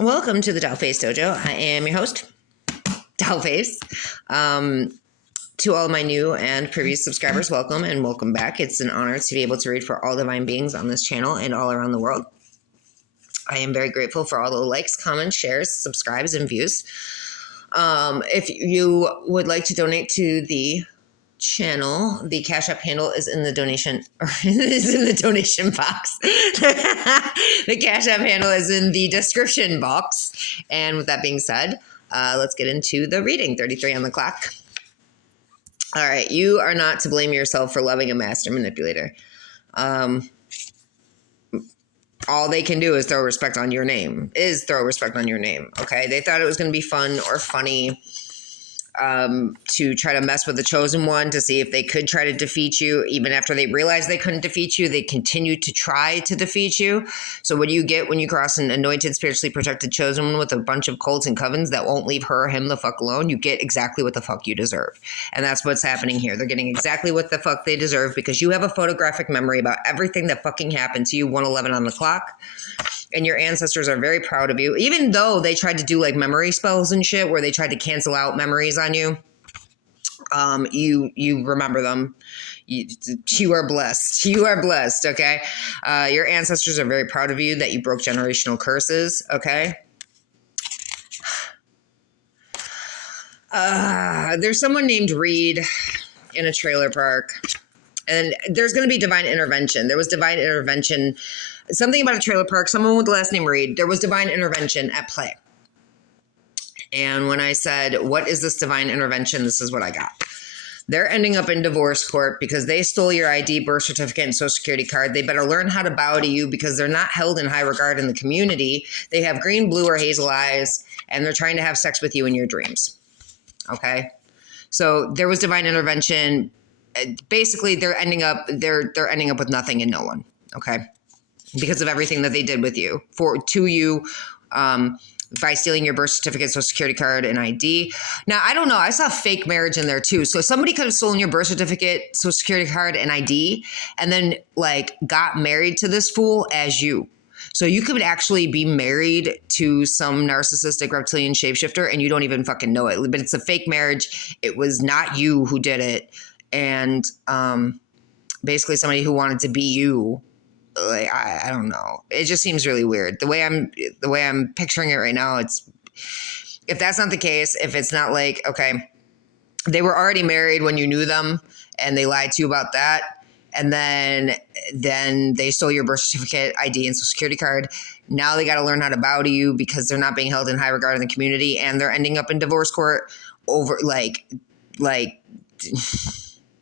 Welcome to the Dollface Dojo. I am your host, Dollface. To all of my new and previous subscribers, welcome and welcome back. It's an honor to be able to read for all divine beings on this channel and all around the world. I am very grateful for all the likes, comments, shares, subscribes, and views. If you would like to donate to the channel, the Cashapp handle is in the donation box. The Cashapp handle is in the description box. And with that being said, let's get into the reading. 33 on the clock. All right, you are not to blame yourself for loving a master manipulator. All they can do is throw respect on your name. Okay, they thought it was going to be fun or funny to try to mess with the chosen one to see if they could try to defeat you. Even after they realized they couldn't defeat you, they continued to try to defeat you. So what do you get when you cross an anointed, spiritually protected chosen one with a bunch of cults and covens that won't leave her or him the fuck alone? You get exactly what the fuck you deserve. And that's what's happening here. They're getting exactly what the fuck they deserve because you have a photographic memory about everything that fucking happened to you, 111 on the clock. And your ancestors are very proud of you, even though they tried to do like memory spells and shit where they tried to cancel out memories on you. You remember them. You are blessed. You are blessed. Okay. Your ancestors are very proud of you that you broke generational curses. Okay. There's someone named Reed in a trailer park. And there's going to be divine intervention. There was divine intervention. Something about a trailer park, someone with the last name Reed, there was divine intervention at play. And when I said, what is this divine intervention? This is what I got. They're ending up in divorce court because they stole your ID, birth certificate, and social security card. They better learn how to bow to you because they're not held in high regard in the community. They have green, blue, or hazel eyes, and they're trying to have sex with you in your dreams. Okay? So there was divine intervention. Basically, they're ending up with nothing and no one. Okay? Because of everything that they did with you, to you, by stealing your birth certificate, social security card, and ID. Now, I don't know. I saw fake marriage in there too. So somebody could have stolen your birth certificate, social security card, and ID, and then like got married to this fool as you. So you could actually be married to some narcissistic reptilian shapeshifter, and you don't even fucking know it. But it's a fake marriage. It was not you who did it, and basically somebody who wanted to be you. Like I don't know. It just seems really weird. The way I'm picturing it right now, if that's not the case, if it's not like, okay, they were already married when you knew them and they lied to you about that, and then they stole your birth certificate, ID, and social security card. Now they got to learn how to bow to you because they're not being held in high regard in the community, and they're ending up in divorce court over like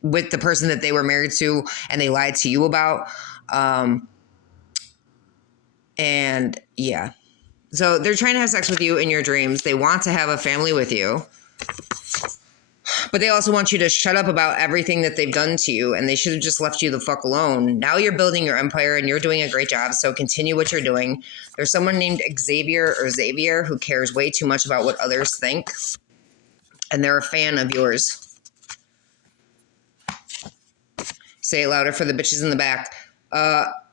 with the person that they were married to and they lied to you about. And yeah, so they're trying to have sex with you in your dreams. They want to have a family with you, but they also want you to shut up about everything that they've done to you, and they should have just left you the fuck alone. Now you're building your empire and you're doing a great job. So continue what you're doing. There's someone named Xavier who cares way too much about what others think. And they're a fan of yours. Say it louder for the bitches in the back.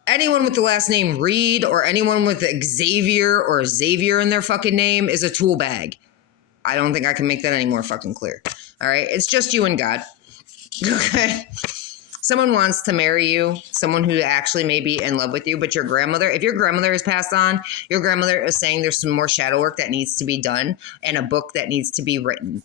Anyone with the last name Reed or anyone with Xavier or Xavier in their fucking name is a tool bag. I don't think I can make that any more fucking clear. All right? It's just you and God. Okay? Someone wants to marry you, someone who actually may be in love with you, but your grandmother, if your grandmother is passed on, your grandmother is saying there's some more shadow work that needs to be done and a book that needs to be written.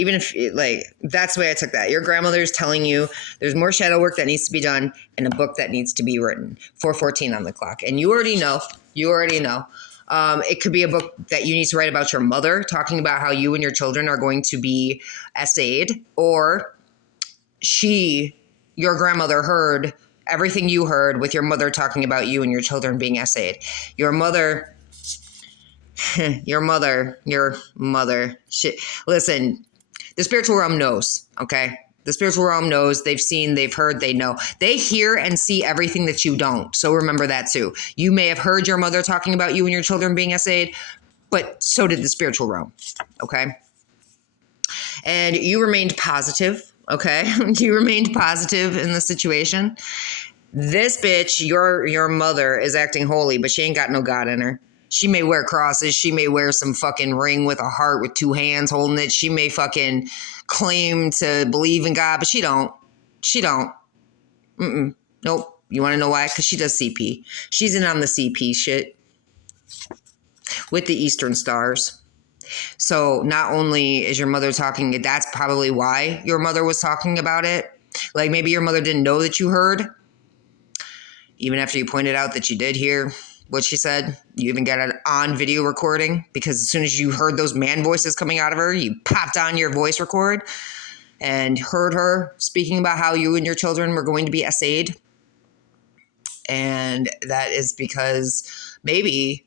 Even if, like, that's the way I took that. Your grandmother's telling you there's more shadow work that needs to be done and a book that needs to be written. 4:14 on the clock. And you already know. It could be a book that you need to write about your mother, talking about how you and your children are going to be essayed. Or your grandmother heard everything you heard with your mother talking about you and your children being essayed. Your mother, shit. Listen. The spiritual realm knows, okay? The spiritual realm knows. They've seen, they've heard, they know. They hear and see everything that you don't. So remember that too. You may have heard your mother talking about you and your children being essayed, but so did the spiritual realm, okay? And you remained positive, okay? You remained positive in the situation. This bitch, your mother, is acting holy, but she ain't got no God in her. She may wear crosses. She may wear some fucking ring with a heart with two hands holding it. She may fucking claim to believe in God, but she don't. She don't. Nope. You want to know why? Because she does CP. She's in on the CP shit with the Eastern Stars. So not only is your mother talking, that's probably why your mother was talking about it. Like maybe your mother didn't know that you heard, even after you pointed out that you did hear what she said. You even got it on video recording because as soon as you heard those man voices coming out of her, you popped on your voice record and heard her speaking about how you and your children were going to be essayed. And that is because maybe,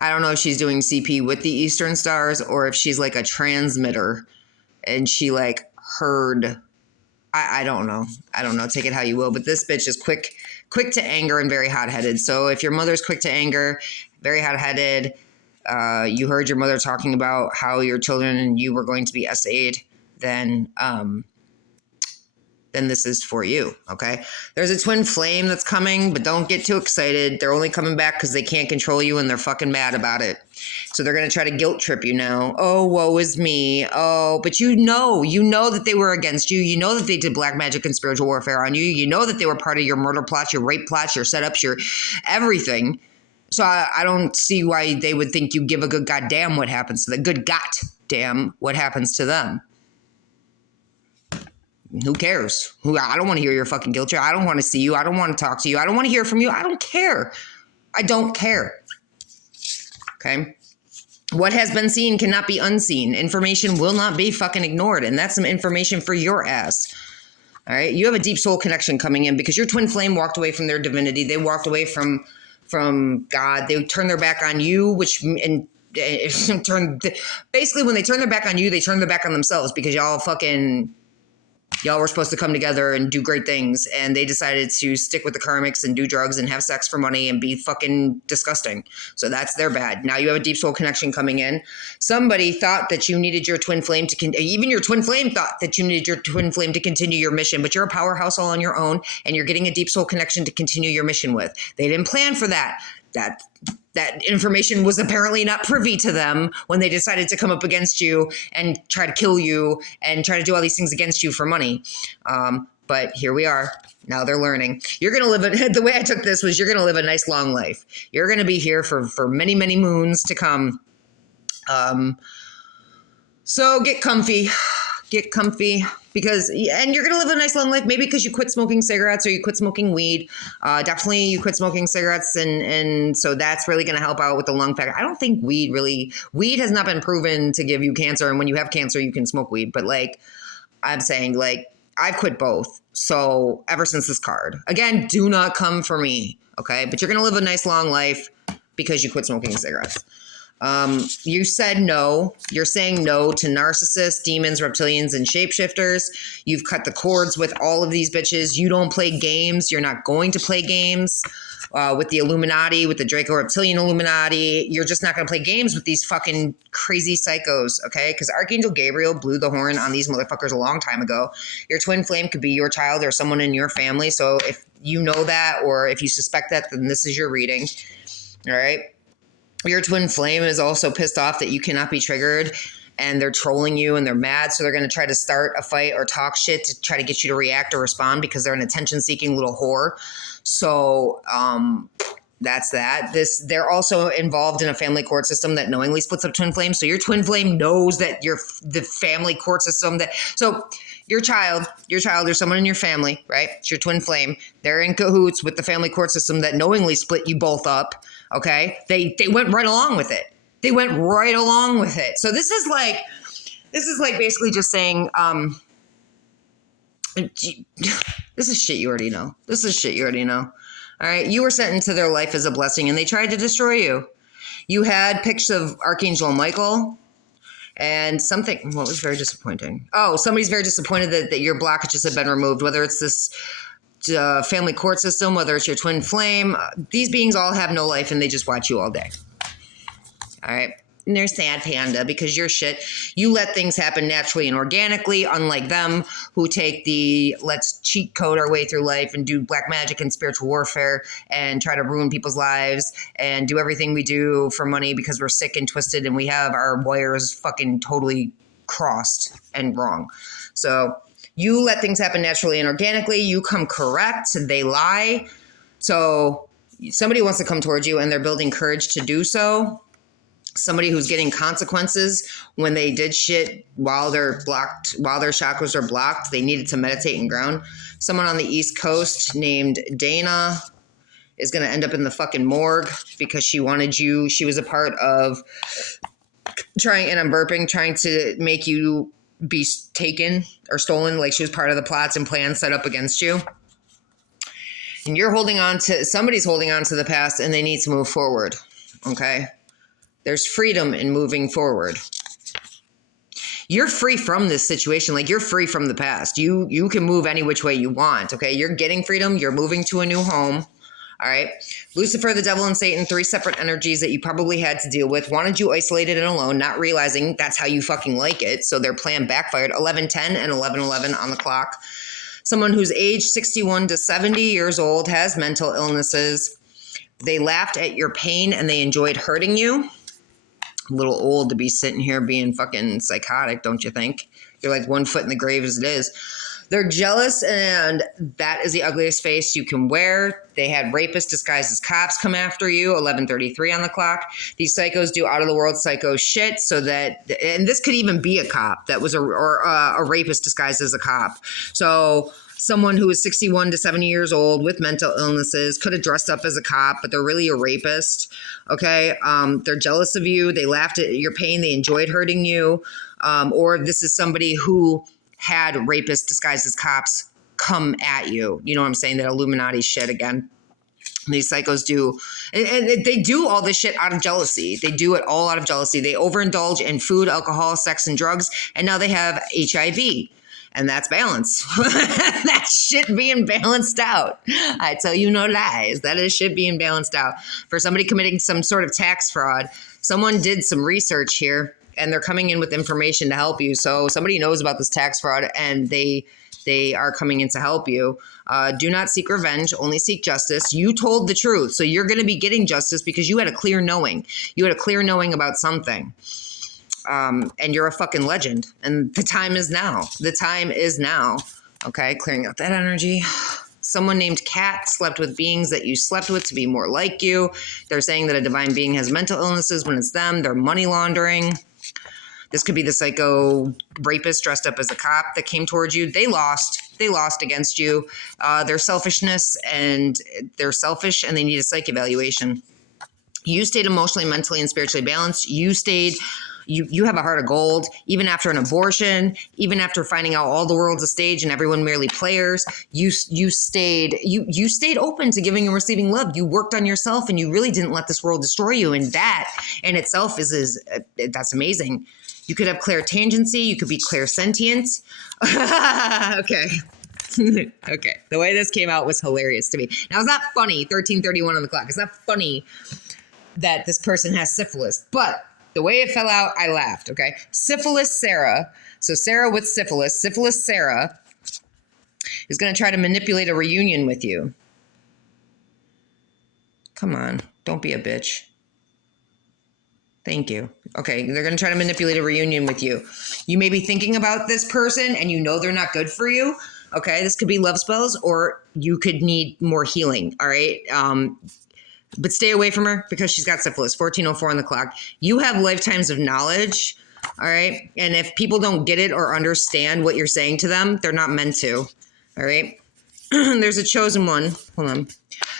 I don't know if she's doing CP with the Eastern Stars or if she's like a transmitter and she like heard, I don't know. I don't know. Take it how you will. But this bitch is quick to anger and very hot-headed. So if your mother's quick to anger, very hot-headed, you heard your mother talking about how your children and you were going to be essayed, then this is for you, okay? There's a twin flame that's coming, but don't get too excited. They're only coming back because they can't control you and they're fucking mad about it. So they're going to try to guilt trip you now. Oh, woe is me. Oh, but you know that they were against you. You know that they did black magic and spiritual warfare on you. You know that they were part of your murder plots, your rape plots, your setups, your everything. So I don't see why they would think you give a good goddamn what happens to them. Good goddamn what happens to them. Who cares? I don't want to hear your fucking guilt trip. I don't want to see you. I don't want to talk to you. I don't want to hear from you. I don't care. I don't care. Okay? What has been seen cannot be unseen. Information will not be fucking ignored. And that's some information for your ass. All right? You have a deep soul connection coming in because your twin flame walked away from their divinity. They walked away from God. They turned their back on you, basically when they turn their back on you, they turn their back on themselves because y'all were supposed to come together and do great things, and they decided to stick with the karmics and do drugs and have sex for money and be fucking disgusting. So that's their bad. Now you have a deep soul connection coming in. Somebody thought that you needed your twin flame even your twin flame thought that you needed your twin flame to continue your mission, but you're a powerhouse all on your own, and you're getting a deep soul connection to continue your mission with. They didn't plan for that. That information was apparently not privy to them when they decided to come up against you and try to kill you and try to do all these things against you for money. But here we are. Now they're learning. You're going to live the way I took this was you're going to live a nice long life. You're going to be here for many, many moons to come. So get comfy. Get comfy and you're going to live a nice long life, maybe because you quit smoking cigarettes or you quit smoking weed. Definitely you quit smoking cigarettes. And so that's really going to help out with the lung factor. I don't think weed has not been proven to give you cancer. And when you have cancer, you can smoke weed. But like I'm saying, like I've quit both. So ever since this card, again, do not come for me. Okay. But you're going to live a nice long life because you quit smoking cigarettes. You said no. You're saying no to narcissists, demons, reptilians, and shapeshifters. You've cut the cords with all of these bitches. You don't play games. You're not going to play games with the Illuminati, with the Draco Reptilian Illuminati. You're just not going to play games with these fucking crazy psychos, okay? Because Archangel Gabriel blew the horn on these motherfuckers a long time ago. Your twin flame could be your child or someone in your family. So if you know that or if you suspect that, then this is your reading, all right? Your twin flame is also pissed off that you cannot be triggered and they're trolling you and they're mad. So they're going to try to start a fight or talk shit to try to get you to react or respond because they're an attention-seeking little whore. So that's that. They're also involved in a family court system that knowingly splits up twin flames. So your twin flame knows that the family court system so your child or someone in your family, right? It's your twin flame. They're in cahoots with the family court system that knowingly split you both up. Okay. They went right along with it. So this is like basically just saying, this is shit you already know. All right. You were sent into their life as a blessing and they tried to destroy you. You had pics of Archangel Michael and what was very disappointing. Oh, somebody's very disappointed that your blockages have been removed, whether it's this family court system, whether it's your twin flame. These beings all have no life and they just watch you all day. All right. And they're sad, Panda, because you're shit. You let things happen naturally and organically, unlike them who take the let's cheat code our way through life and do black magic and spiritual warfare and try to ruin people's lives and do everything we do for money because we're sick and twisted and we have our wires fucking totally crossed and wrong. So you let things happen naturally and organically. You come correct. They lie. So somebody wants to come towards you and they're building courage to do so. Somebody who's getting consequences when they did shit while they're blocked, while their chakras are blocked, they needed to meditate and ground. Someone on the East Coast named Dana is going to end up in the fucking morgue because she wanted you. She was a part of trying to make you be taken or stolen. Like she was part of the plots and plans set up against you. And somebody's holding on to the past and they need to move forward. Okay. There's freedom in moving forward. You're free from this situation. Like you're free from the past. You can move any which way you want. Okay. You're getting freedom. You're moving to a new home. All right. Lucifer, the devil, and Satan, 3 separate energies that you probably had to deal with, wanted you isolated and alone, not realizing that's how you fucking like it. So their plan backfired. 11:10 and 11:11 on the clock. Someone who's aged 61 to 70 years old has mental illnesses. They laughed at your pain and they enjoyed hurting you. A little old to be sitting here being fucking psychotic, don't you think? You're like 1 foot in the grave as it is. They're jealous, and that is the ugliest face you can wear. They had rapists disguised as cops come after you, 11:33 on the clock. These psychos do out-of-the-world psycho shit so that, and this could even be a cop that was a rapist disguised as a cop. So someone who is 61 to 70 years old with mental illnesses could have dressed up as a cop, but they're really a rapist. Okay. They're jealous of you. They laughed at your pain. They enjoyed hurting you. Or this is somebody who had rapists disguised as cops come at you. You know what I'm saying? That Illuminati shit again. These psychos do, and they do all this shit out of jealousy. They do it all out of jealousy. They overindulge in food, alcohol, sex, and drugs. And now they have HIV. And that's balance. That shit being balanced out. I tell you no lies. That is shit being balanced out. For somebody committing some sort of tax fraud, someone did some research here and they're coming in with information to help you. So somebody knows about this tax fraud and they are coming in to help you. Do not seek revenge, only seek justice. You told the truth. So you're going to be getting justice because you had a clear knowing. You had a clear knowing about something. And you're a fucking legend. And the time is now. The time is now. Okay, clearing out that energy. Someone named Kat slept with beings that you slept with to be more like you. They're saying that a divine being has mental illnesses when it's them. They're money laundering. This could be the psycho rapist dressed up as a cop that came towards you. They lost. They lost against you. Their selfishness and they're selfish and they need a psych evaluation. You stayed emotionally, mentally, and spiritually balanced. You have a heart of gold, even after an abortion, even after finding out all the world's a stage and everyone merely players. You stayed open to giving and receiving love. You worked on yourself and you really didn't let this world destroy you. And that in itself is that's amazing. You could have clairtangency. You could be clairsentient. Okay. Okay. The way this came out was hilarious to me. Now, it's not funny, 13:31 on the clock. It's not funny that this person has syphilis, but the way it fell out, I laughed, okay? Syphilis Sarah. So Sarah with syphilis. Syphilis Sarah is going to try to manipulate a reunion with you. Come on. Don't be a bitch. Thank you. Okay, they're going to try to manipulate a reunion with you. You may be thinking about this person and you know they're not good for you. Okay, this could be love spells or you could need more healing, all right? But stay away from her because she's got syphilis. 14:04 on the clock. You have lifetimes of knowledge, all right? And if people don't get it or understand what you're saying to them, they're not meant to, all right? There's a chosen one. Hold on.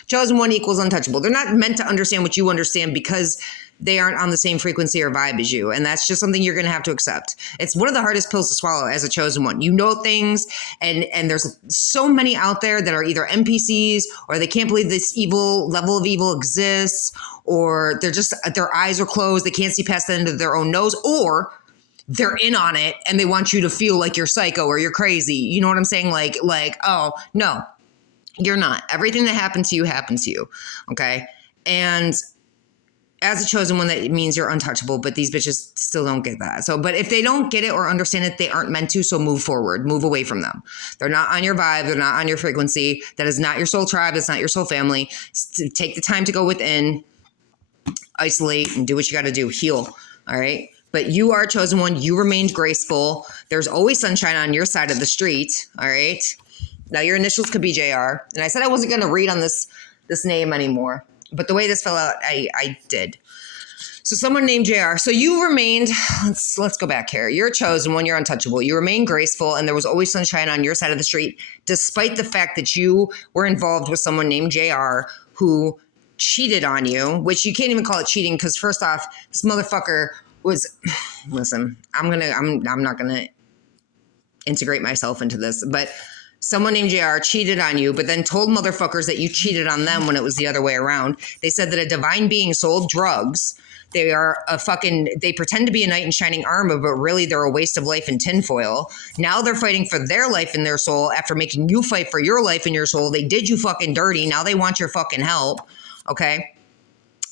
Chosen one equals untouchable. They're not meant to understand what you understand because they aren't on the same frequency or vibe as you. And that's just something you're going to have to accept. It's one of the hardest pills to swallow as a chosen one. You know things, and there's so many out there that are either NPCs or they can't believe this evil level of evil exists, or they're just, their eyes are closed. They can't see past the end of their own nose, or they're in on it and they want you to feel like you're psycho or you're crazy. You know what I'm saying? Like, oh, no, you're not. Everything that happened to you happened to you. Okay. And as a chosen one, that means you're untouchable, but these bitches still don't get that. So, but if they don't get it or understand it, they aren't meant to. So move forward, move away from them. They're not on your vibe. They're not on your frequency. That is not your soul tribe. That's not your soul family. Take the time to go within, isolate, and do what you got to do. Heal. All right. But you are a chosen one. You remained graceful. There's always sunshine on your side of the street. All right. Now your initials could be JR. And I said I wasn't going to read on this name anymore. But the way this fell out, I did. So someone named JR. So you remained, let's go back here. You're a chosen one. You're untouchable. You remain graceful, and there was always sunshine on your side of the street, despite the fact that you were involved with someone named JR who cheated on you, which you can't even call it cheating because first off, this motherfucker was, listen, I'm not gonna integrate myself into this, but someone named JR cheated on you, but then told motherfuckers that you cheated on them when it was the other way around. They said that a divine being sold drugs. They are they pretend to be a knight in shining armor, but really they're a waste of life in tinfoil. Now they're fighting for their life and their soul after making you fight for your life and your soul. They did you fucking dirty. Now they want your fucking help. Okay.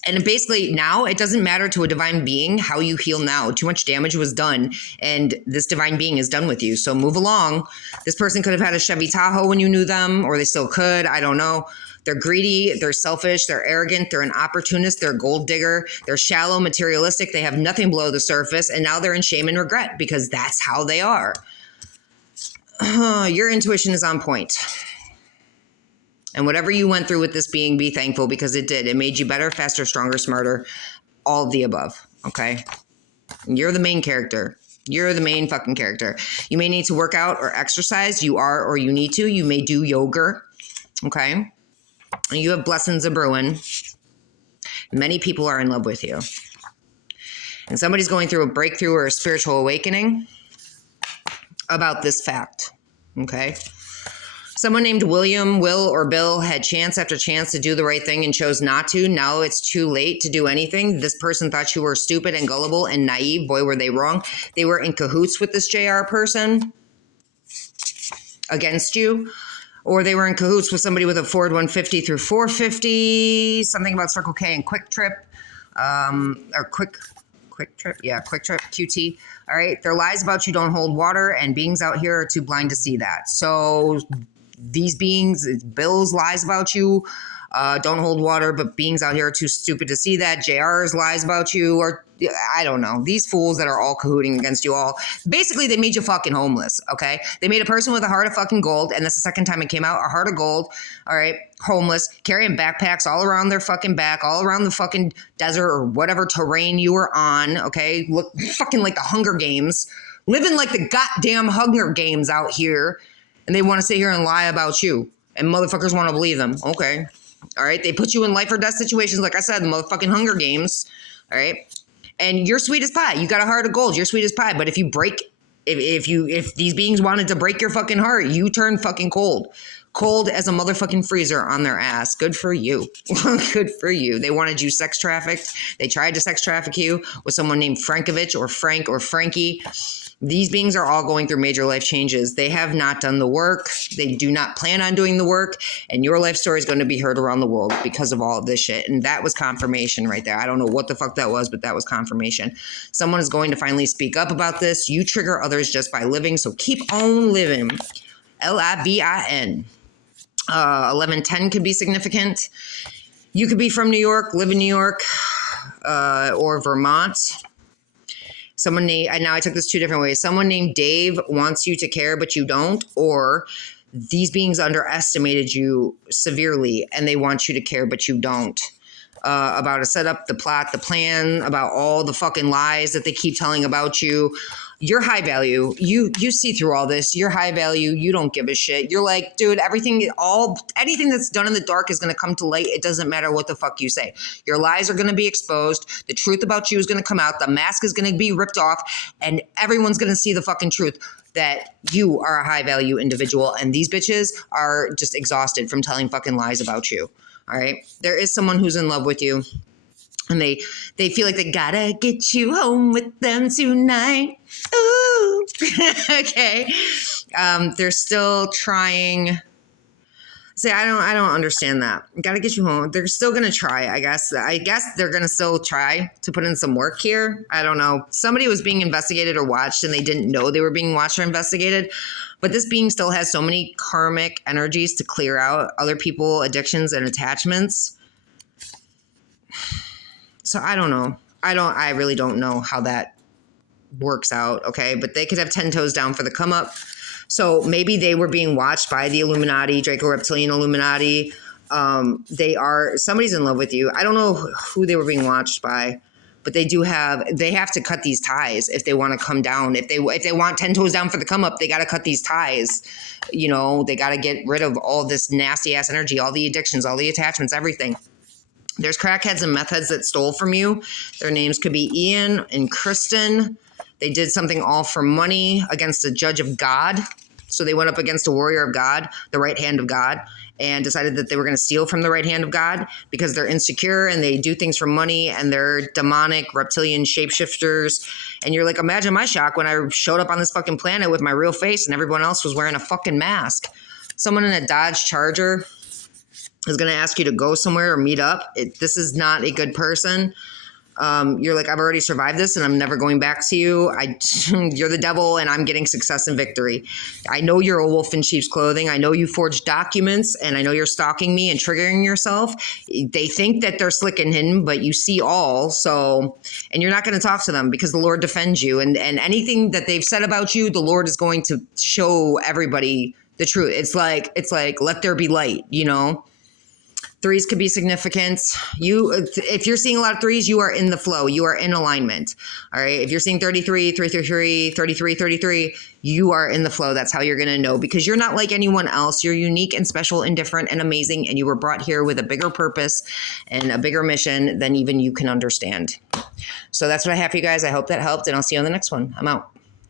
And basically now it doesn't matter to a divine being how you heal now. Too much damage was done and this divine being is done with you. So move along. This person could have had a Chevy Tahoe when you knew them, or they still could. I don't know. They're greedy. They're selfish. They're arrogant. They're an opportunist. They're a gold digger. They're shallow, materialistic. They have nothing below the surface. And now they're in shame and regret because that's how they are. Your intuition is on point. And whatever you went through with this being, be thankful because it did. It made you better, faster, stronger, smarter, all of the above, okay? You're the main character. You're the main fucking character. You may need to work out or exercise. You are or you need to. You may do yoga, okay? And you have blessings of brewing. Many people are in love with you. And somebody's going through a breakthrough or a spiritual awakening about this fact, okay? Someone named William, Will, or Bill had chance after chance to do the right thing and chose not to. Now it's too late to do anything. This person thought you were stupid and gullible and naive. Boy, were they wrong. They were in cahoots with this JR person against you. Or they were in cahoots with somebody with a Ford 150 through 450. Something about Circle K and Quick Trip. Or Quick Trip. Yeah, Quick Trip, QT. All right. Their lies about you don't hold water, and beings out here are too blind to see that. So these beings, Bill's lies about you don't hold water, but beings out here are too stupid to see that. JR's lies about you, or I don't know. These fools that are all cahooting against you all. Basically, they made you fucking homeless, okay? They made a person with a heart of fucking gold, and that's the second time it came out, a heart of gold, all right, homeless, carrying backpacks all around their fucking back, all around the fucking desert or whatever terrain you were on, okay? Look fucking like the Hunger Games, living like the goddamn Hunger Games out here. And they want to sit here and lie about you. And motherfuckers want to believe them. Okay. All right. They put you in life or death situations. Like I said, the motherfucking Hunger Games. All right. And you're sweet as pie. You got a heart of gold. You're sweet as pie. But if you break, if these beings wanted to break your fucking heart, you turn fucking cold. Cold as a motherfucking freezer on their ass. Good for you. Good for you. They wanted you sex trafficked. They tried to sex traffic you with someone named Frankovich or Frank or Frankie. These beings are all going through major life changes. They have not done the work. They do not plan on doing the work. And your life story is going to be heard around the world because of all of this shit. And that was confirmation right there. I don't know what the fuck that was, but that was confirmation. Someone is going to finally speak up about this. You trigger others just by living. So keep on living. LIVIN. 1110 could be significant. You could be from New York, live in New York, or Vermont. Someone named, now I took this two different ways. Someone named Dave wants you to care, but you don't, or these beings underestimated you severely and they want you to care, but you don't. About a setup, the plot, the plan, about all the fucking lies that they keep telling about you. You're high value. You see through all this. You're high value. You don't give a shit. You're like, dude, anything that's done in the dark is going to come to light. It doesn't matter what the fuck you say. Your lies are going to be exposed. The truth about you is going to come out. The mask is going to be ripped off, and everyone's going to see the fucking truth that you are a high value individual, and these bitches are just exhausted from telling fucking lies about you. All right. There is someone who's in love with you, and they feel like they gotta get you home with them tonight. Ooh. Okay. They're still trying See, I don't understand that. Got to get you home. They're still going to try, I guess. I guess they're going to still try to put in some work here. I don't know. Somebody was being investigated or watched and they didn't know they were being watched or investigated. But this being still has so many karmic energies to clear out other people, addictions and attachments. So I don't know. I really don't know how that works out. Okay. But they could have 10 toes down for the come up. So maybe they were being watched by the Illuminati, Draco Reptilian Illuminati. Somebody's in love with you. I don't know who they were being watched by, but they have to cut these ties if they want to come down. If they want 10 toes down for the come up, they got to cut these ties. You know, they got to get rid of all this nasty ass energy, all the addictions, all the attachments, everything. There's crackheads and meth heads that stole from you. Their names could be Ian and Kristen. They did something all for money against a judge of God. So they went up against a warrior of God, the right hand of God, and decided that they were going to steal from the right hand of God because they're insecure and they do things for money and they're demonic reptilian shapeshifters. And you're like, imagine my shock when I showed up on this fucking planet with my real face and everyone else was wearing a fucking mask. Someone in a Dodge Charger is going to ask you to go somewhere or meet up. This is not a good person. You're like, I've already survived this and I'm never going back to you. You're the devil and I'm getting success and victory. I know you're a wolf in sheep's clothing. I know you forged documents and I know you're stalking me and triggering yourself. They think that they're slick and hidden, but you see all. So, and you're not going to talk to them because the Lord defends you and anything that they've said about you, the Lord is going to show everybody the truth. It's like, let there be light, you know? Threes could be significant. If you're seeing a lot of threes, you are in the flow. You are in alignment. All right. If you're seeing 33, 333, 33, 33, you are in the flow. That's how you're going to know because you're not like anyone else. You're unique and special and different and amazing. And you were brought here with a bigger purpose and a bigger mission than even you can understand. So that's what I have for you guys. I hope that helped and I'll see you on the next one. I'm out.